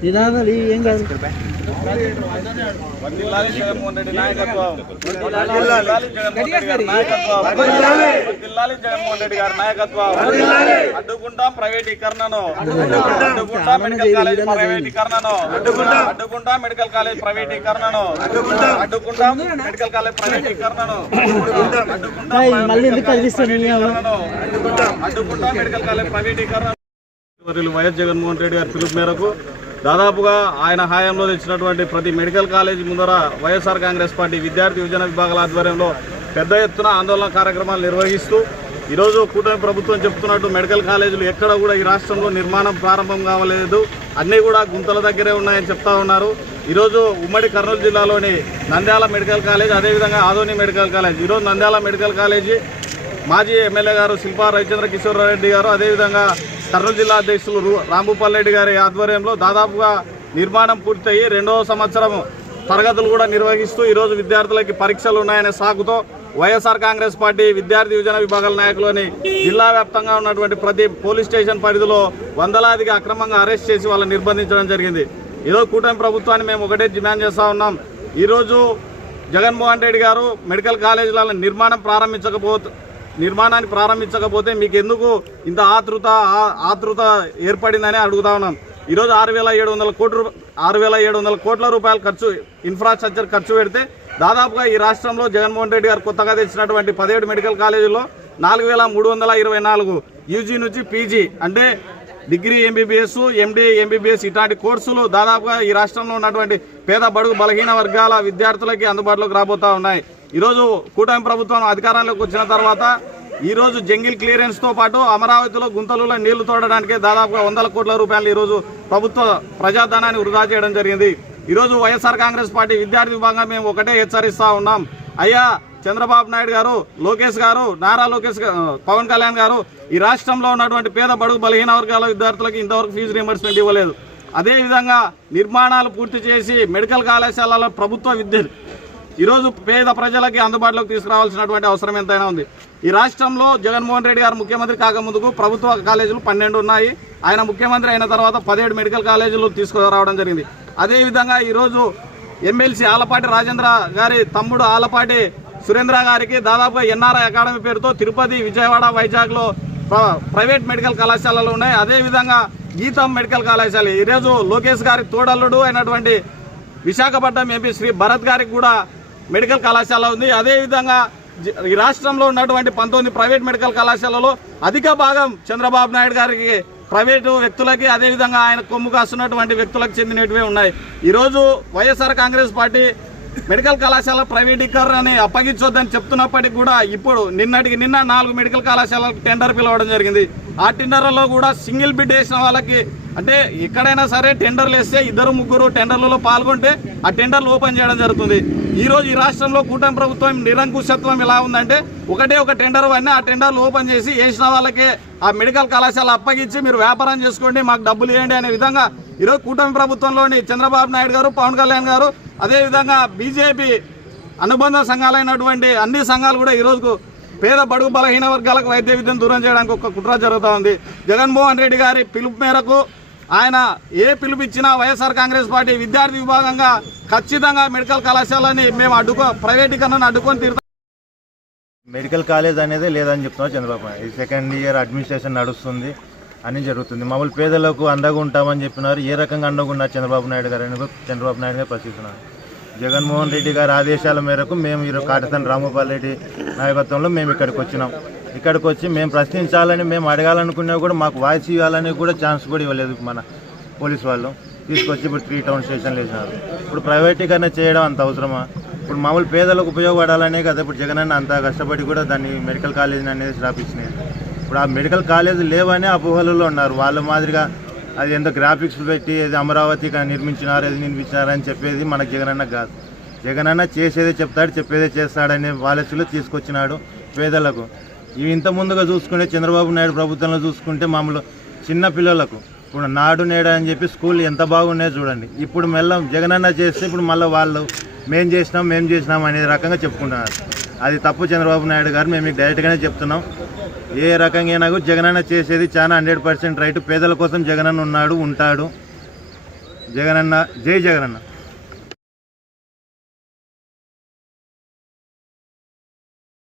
నిదానాలు ఏం కాదు. జగన్మోహన్ రెడ్డి గారి నాయకత్వం అడ్డుకుంటాం ప్రైవేటీకరణను అడ్డుకుంటాం మెడికల్ కాలేజ్ ప్రైవేటీకరణను అడ్డుకుంటాం మెడికల్ కాలేజ్ ప్రైవేటీకరణను అడ్డుకుంటాం మెడికల్ కాలేజ్ ప్రైవేటీకరణను అడ్డుకుంటాం మెడికల్ కాలేజ్ వర్యులు వైఎస్ జగన్మోహన్ రెడ్డి గారి పిలుపు మేరకు దాదాపుగా ఆయన హయాంలో తెచ్చినటువంటి ప్రతి మెడికల్ కాలేజీ ముందర వైఎస్ఆర్ కాంగ్రెస్ పార్టీ విద్యార్థి యువజన విభాగాల ఆధ్వర్యంలో పెద్ద ఎత్తున ఆందోళన కార్యక్రమాలు నిర్వహిస్తూ ఈరోజు కూటమి ప్రభుత్వం చెప్తున్నట్టు మెడికల్ కాలేజీలు ఎక్కడ కూడా ఈ రాష్ట్రంలో నిర్మాణం ప్రారంభం కావలేదు. అన్నీ కూడా గుంతల దగ్గరే ఉన్నాయని చెప్తా ఉన్నారు. ఈరోజు ఉమ్మడి కర్నూలు జిల్లాలోని నంద్యాల మెడికల్ కాలేజ్ అదేవిధంగా ఆదోని మెడికల్ కాలేజ్. ఈరోజు నంద్యాల మెడికల్ కాలేజీ మాజీ ఎమ్మెల్యే గారు శిల్పా రవిచంద్ర కిషోర్ రెడ్డి గారు అదేవిధంగా కర్నూలు జిల్లా అధ్యక్షులు రు- రాంభూపాల్ రెడ్డి గారి ఆధ్వర్యంలో దాదాపుగా నిర్మాణం పూర్తయి రెండవ సంవత్సరం తరగతులు కూడా నిర్వహిస్తూ ఈరోజు విద్యార్థులకి పరీక్షలు ఉన్నాయనే సాకుతో వైఎస్ఆర్ కాంగ్రెస్ పార్టీ విద్యార్థి యువజన విభాగాల నాయకులని జిల్లా వ్యాప్తంగా ఉన్నటువంటి ప్రతి పోలీస్ స్టేషన్ పరిధిలో వందలాదిగా అక్రమంగా అరెస్ట్ చేసి వాళ్ళని నిర్బంధించడం జరిగింది. ఈరోజు కూటమి ప్రభుత్వాన్ని మేము ఒకటే డిమాండ్ చేస్తా ఉన్నాం. ఈరోజు జగన్మోహన్ రెడ్డి గారు మెడికల్ కాలేజీల నిర్మాణం ప్రారంభించకపోతే నిర్మాణాన్ని ప్రారంభించకపోతే మీకు ఎందుకు ఇంత ఆతృత ఆతృత ఏర్పడిందని అడుగుతా ఉన్నాం. ఈరోజు ఆరు వేల ఏడు వందల కోట్ల ఆరు వేల ఏడు వందల కోట్ల రూపాయలు ఖర్చు ఇన్ఫ్రాస్ట్రక్చర్ ఖర్చు పెడితే దాదాపుగా ఈ రాష్ట్రంలో జగన్మోహన్ రెడ్డి గారు కొత్తగా తెచ్చినటువంటి పదిహేడు మెడికల్ కాలేజీలో నాలుగు వేల మూడు వందల ఇరవై నాలుగు యూజీ నుంచి పీజీ అంటే డిగ్రీ ఎంబీబీఎస్ ఎండి ఎంబీబీఎస్ ఇట్లాంటి కోర్సులు దాదాపుగా ఈ రాష్ట్రంలో ఉన్నటువంటి పేద బడుగు బలహీన వర్గాల విద్యార్థులకి అందుబాటులోకి రాబోతా ఉన్నాయి. ఈరోజు కూటమి ప్రభుత్వం అధికారంలోకి వచ్చిన తర్వాత ఈరోజు జంగిల్ క్లియరెన్స్తో పాటు అమరావతిలో గుంతలులో నీళ్ళు తోడడానికి దాదాపుగా వందల కోట్ల రూపాయలు ఈరోజు ప్రభుత్వ ప్రజాధనాన్ని వృధా చేయడం జరిగింది. ఈరోజు వైఎస్ఆర్ కాంగ్రెస్ పార్టీ విద్యార్థి విభాగం మేము ఒకటే హెచ్చరిస్తూ ఉన్నాం. అయ్యా చంద్రబాబు నాయుడు గారు లోకేష్ గారు నారా లోకేష్ పవన్ కళ్యాణ్ గారు ఈ రాష్ట్రంలో ఉన్నటువంటి పేద బడుగు బలహీన వర్గాల విద్యార్థులకు ఇంతవరకు ఫీజు రియంబర్స్మెంట్ ఇవ్వలేదు. అదేవిధంగా నిర్మాణాలు పూర్తి చేసి మెడికల్ కళాశాలలో ప్రభుత్వ విద్య ఈరోజు పేద ప్రజలకి అందుబాటులోకి తీసుకురావాల్సినటువంటి అవసరం ఎంతైనా ఉంది. ఈ రాష్ట్రంలో జగన్మోహన్ రెడ్డి గారు ముఖ్యమంత్రి కాకముందుకు ప్రభుత్వ కాలేజీలు పన్నెండు ఉన్నాయి. ఆయన ముఖ్యమంత్రి అయిన తర్వాత పదిహేడు మెడికల్ కాలేజీలు తీసుకురావడం జరిగింది. అదేవిధంగా ఈరోజు ఎమ్మెల్సీ ఆలపాటి రాజేంద్ర గారి తమ్ముడు ఆలపాటి సురేంద్ర గారికి దాదాపుగా ఎన్ఆర్ఐ అకాడమీ పేరుతో తిరుపతి విజయవాడ వైజాగ్లో ప్రైవేట్ మెడికల్ కళాశాలలు ఉన్నాయి. అదేవిధంగా గీతం మెడికల్ కళాశాల. ఈరోజు లోకేష్ గారి తోడల్లుడు అయినటువంటి విశాఖపట్నం ఎంపీ శ్రీ భరత్ గారికి కూడా మెడికల్ కళాశాల ఉంది. అదేవిధంగా జ- ఈ రాష్ట్రంలో ఉన్నటువంటి పంతొమ్మిది ప్రైవేట్ మెడికల్ కళాశాలలో అధిక భాగం చంద్రబాబు నాయుడు గారికి ప్రైవేటు వ్యక్తులకి అదేవిధంగా ఆయన కొమ్ము కాస్తున్నటువంటి వ్యక్తులకు చెందినటివే ఉన్నాయి. ఈరోజు వైఎస్ఆర్ కాంగ్రెస్ పార్టీ మెడికల్ కళాశాల ప్రైవేటీకరణని అప్పగించొద్దని చెప్తున్నప్పటికీ కూడా ఇప్పుడు నిన్నటికి నిన్న నాలుగు మెడికల్ కళాశాలకు టెండర్ పిలవడం జరిగింది. ఆ టెండర్లలో కూడా సింగిల్ బిడ్ వేసిన వాళ్ళకి అంటే ఎక్కడైనా సరే టెండర్లు వేస్తే ఇద్దరు ముగ్గురు టెండర్లలో పాల్గొంటే ఆ టెండర్లు ఓపెన్ చేయడం జరుగుతుంది. ఈరోజు ఈ రాష్ట్రంలో కూటమి ప్రభుత్వం నిరంకుశత్వం ఎలా ఉందంటే ఒకటే ఒక టెండర్ అన్నీ ఆ టెండర్లు ఓపెన్ చేసి వేసిన వాళ్ళకే ఆ మెడికల్ కళాశాల అప్పగించి మీరు వ్యాపారం చేసుకోండి మాకు డబ్బులు ఇవ్వండి అనే విధంగా ఈరోజు కూటమి ప్రభుత్వంలోని చంద్రబాబు నాయుడు గారు పవన్ కళ్యాణ్ గారు అదేవిధంగా బీజేపీ అనుబంధ సంఘాలైనటువంటి అన్ని సంఘాలు కూడా ఈరోజు పేద బడుగు బలహీన వర్గాలకు వైద్య విద్యను దూరం చేయడానికి ఒక కుట్ర జరుగుతూ ఉంది. జగన్మోహన్ రెడ్డి గారి పిలుపు మేరకు ఆయన ఏ పిలుపు ఇచ్చినా వైఎస్ఆర్ కాంగ్రెస్ పార్టీ విద్యార్థి విభాగంగా ఖచ్చితంగా మెడికల్ కళాశాలని మేము అడ్డుకో ప్రైవేటీకరణను అడ్డుకొని తీరుతాం మెడికల్ కాలేజ్ అనేది లేదని చెప్తున్నాం చంద్రబాబు ఈ సెకండ్ ఇయర్ అడ్మినిస్ట్రేషన్ నడుస్తుంది. అని జరుగుతుంది. మామూలు పేదలకు అండగా ఉంటామని చెప్పినారు. ఏ రకంగా అండగా ఉన్నారు చంద్రబాబు నాయుడు గారు? అని చంద్రబాబు నాయుడు గారు ప్రశ్నిస్తున్నారు. జగన్మోహన్ రెడ్డి గారి ఆదేశాల మేరకు మేము ఈరోజు కాటతన్ రామగోపాల్ రెడ్డి నాయకత్వంలో మేము ఇక్కడికి వచ్చినాం. ఇక్కడికి వచ్చి మేము ప్రశ్నించాలని మేము అడగాలనుకున్నా కూడా మాకు వాయిస్ ఇవ్వాలని కూడా ఛాన్స్ కూడా ఇవ్వలేదు మన పోలీస్ వాళ్ళు. తీసుకొచ్చి ఇప్పుడు త్రీ టౌన్ స్టేషన్లు వేసినారు. ఇప్పుడు ప్రైవేటీకరణ చేయడం అంత అవసరమా? ఇప్పుడు మామూలు పేదలకు ఉపయోగపడాలనే కదా ఇప్పుడు జగన్ అన్న అంత కష్టపడి కూడా దాన్ని మెడికల్ కాలేజీని అనేది స్థాపించినాయి ఇప్పుడు ఆ మెడికల్ కాలేజ్ లేవనే అపోహలలో ఉన్నారు. వాళ్ళ మాదిరిగా అది ఎంత గ్రాఫిక్స్ పెట్టి అది అమరావతి నిర్మించినారు అది నిర్మించినారు అని చెప్పేది మనకు జగనన్న కాదు. జగనన్న చేసేదే చెప్తాడు చెప్పేదే చేస్తాడనే పాలసీలో తీసుకొచ్చినాడు పేదలకు. ఇవి ఇంత ముందుగా చూసుకుంటే చంద్రబాబు నాయుడు ప్రభుత్వంలో చూసుకుంటే మామూలు చిన్న పిల్లలకు. ఇప్పుడు నాడు నేడు అని చెప్పి స్కూల్ ఎంత బాగున్నాయో చూడండి. ఇప్పుడు మెల్ల జగనన్న చేస్తే ఇప్పుడు మళ్ళీ వాళ్ళు మేం చేసినాం మేం చేసినాం అనే రకంగా చెప్పుకుంటున్నారు. అది తప్పు చంద్రబాబు నాయుడు గారు మేము మీకు డైరెక్ట్గానే చెప్తున్నాం. ఏ రకంగా జగనన్న చేసేది చాలా హండ్రెడ్ పర్సెంట్ రైట్. పేదల కోసం జగనన్న ఉన్నాడు ఉంటాడు. జగనన్న జై జగనన్న.